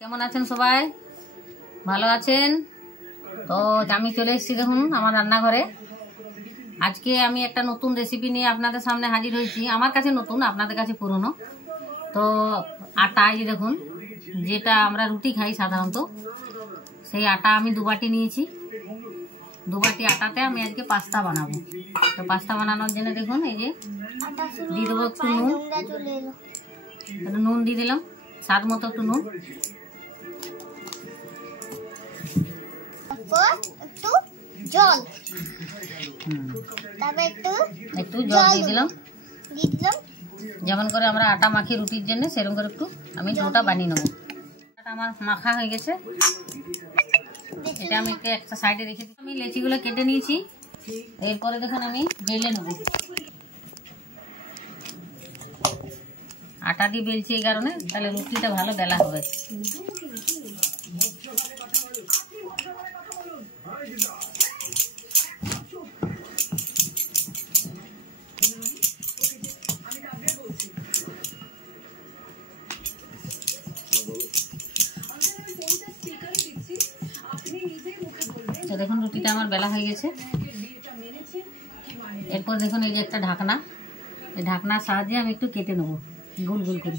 কেমন আছেন সবাই? ভালো আছেন তো? আমি চলে এসেছি দেখুন আমার রান্নাঘরে। আজকে আমি একটা নতুন রেসিপি নিয়ে আপনাদের সামনে হাজির হয়েছি। আমার কাছে নতুন, আপনাদের কাছে পুরনো। তো আটা, এই দেখুন, যেটা আমরা রুটি খাই সাধারণত, সেই আটা আমি 2 বাটি নিয়েছি। 2 বাটি আটাতে আমি আজকে পাস্তা বানাবো। তো পাস্তা বানানোর জন্য দেখুন এই যে দিয়ে দেবো একটু নুন। নুন দিয়ে দিলাম, স্বাদ মতো একটু নুন। একটু জল, তারপর একটু জল দিয়ে দিলাম। যেমন করে আমরা আটা মাখি রুটির জন্য, সেরকম করে একটু আমি ডোটা বানিয়ে নেবো। আটা আমার মাখা হয়ে গেছে, এটা আমি একটা সাইডে রেখে দিই। আমি লেচিগুলো কেটে নিয়েছি। এরপরে দেখুন আমি বেলে নেব। আটা দিয়ে বেলছি এই কারণে, তাহলে রুটিটা ভালো বেলা হবে। তো দেখুন রুটিটা আমার বেলা হয়ে গেছে। এরপর দেখুন এই যে একটা ঢাকনা, এই ঢাকনার সাহায্যে আমি একটু কেটে নেবো গোল গোল করে।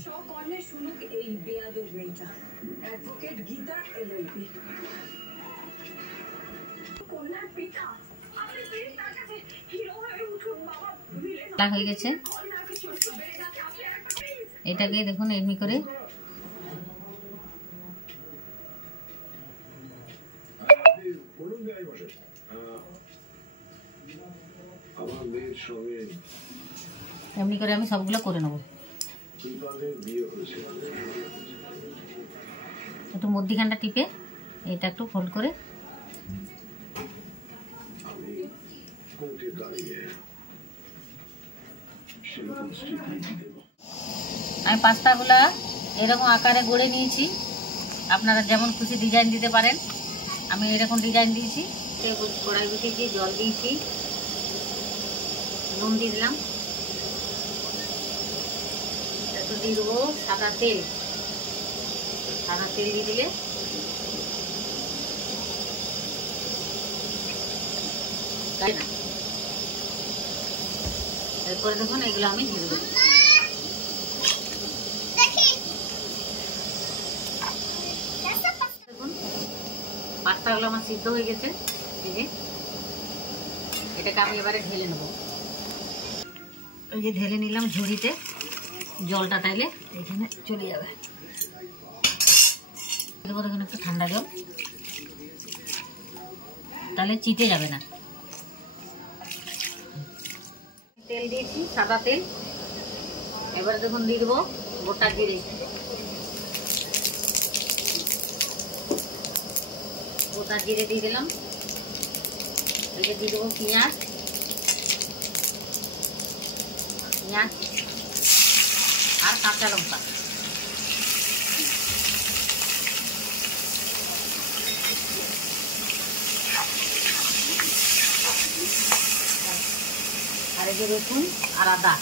হয়ে গেছে, এটাকে দেখুন এমনি করে এমনি করে আমি সবগুলো করে নেব। একটু মধ্যিখানটা টিপে এটা একটু ফোল্ড করে আমি পাস্তাগুলা এরকম আকারে গড়ে নিয়েছি। আপনারা যেমন খুশি ডিজাইন দিতে পারেন। আমি এরকম ডিজাইন দিয়েছি। কড়াই বসিয়েছি, জল দিয়েছি, নুন দিয়ে দিলাম, একটু দিয়ে দেবো সাদা তেল। সাদা তেল দিয়ে দিলে তাই না। এরপরে দেখুন এগুলো আমি দিয়ে দেবো। দেখুন পাস্তাগুলো আমার সিদ্ধ হয়ে গেছে। এই যে এটাকে আমি এবারে ঢেলে নেব। এই যে ঢেলে নিলাম ঝুড়িতে, জলটা তাইলে এখানে চলে যাবে। দেখুন একটু ঠান্ডা জল, তাহলে চিটে যাবে না। তেল দিয়েছি, সাদা তেল। এবারে দেখুন দিয়ে দেবো গোটা জিরে। গোটা জিরে দিয়ে দিলাম। এই যে দিয়ে দেবো পেঁয়াজ, আর কাঁচা লঙ্কা। আর এই যে রসুন আর আদা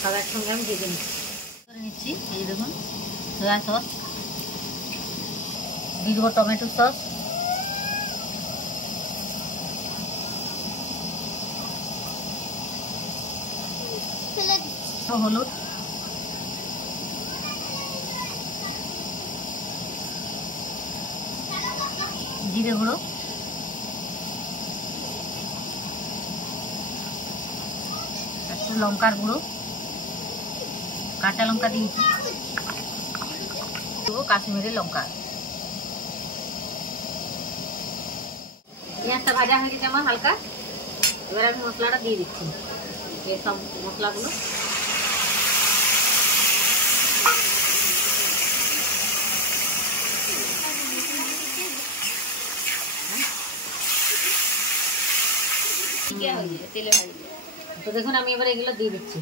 সব একসঙ্গে আমি ভেজে নিচ্ছি। এই দেখুন সয়া সস দিয়ে দেবো, টমেটো সস, হলুদ, জিরে গুঁড়ো, একটু লঙ্কার গুঁড়ো, কাঁচা লঙ্কা দিয়েছি, দেবো কাশ্মীরি লঙ্কা। পেঁয়াজটা ভাজা হয়ে গেছে আমার হালকা। এবার আমি মশলাটা দিয়ে দিচ্ছি, এই সব মশলাগুলো। তো দেখুন আমি এবার এগুলো দিয়ে দিচ্ছি।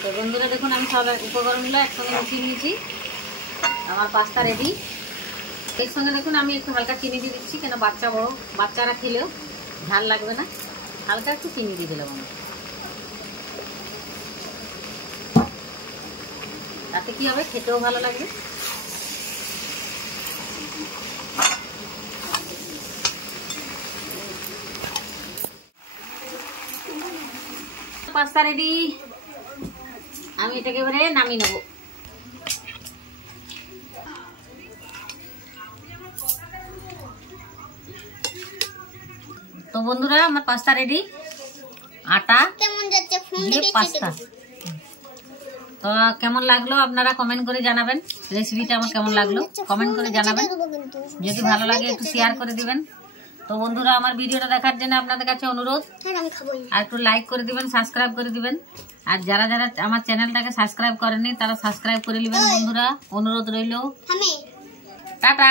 তো বন্ধুরা দেখুন আমি সব উপকরণগুলো একসঙ্গে মিশিয়ে নিয়েছি। আমার পাস্তা রেডি। এর সঙ্গে দেখুন আমি একটু হালকা চিনি দিয়ে দিচ্ছি, কেন বাচ্চারা খেলেও ঝাল লাগবে না, হালকা একটু চিনি দিয়ে দিলাম আমি। তাতে কি হবে, খেতেও ভালো লাগবে। পাস্তা রেডি, আমি এটাকে এবারে নামিয়ে নেব। তো বন্ধুরা আমার পাস্তা রেডি, আটা কেমন যাচ্ছে ফোন দিয়ে দেখে পাস্তা। তো কেমন লাগলো আপনারা কমেন্ট করে জানাবেন, রেসিপিটা আমার কেমন লাগলো কমেন্ট করে জানাবেন। যদি ভালো লাগে একটু শেয়ার করে দিবেন। তো বন্ধুরা আমার ভিডিওটা দেখার জন্য আপনাদের কাছে অনুরোধ, আমি খাবো আর একটু লাইক করে দিবেন, সাবস্ক্রাইব করে দিবেন। আর যারা যারা আমার চ্যানেলটাকে সাবস্ক্রাইব করেনি তারা সাবস্ক্রাইব করে নেবেন বন্ধুরা, অনুরোধ রইল। আমি টাটা।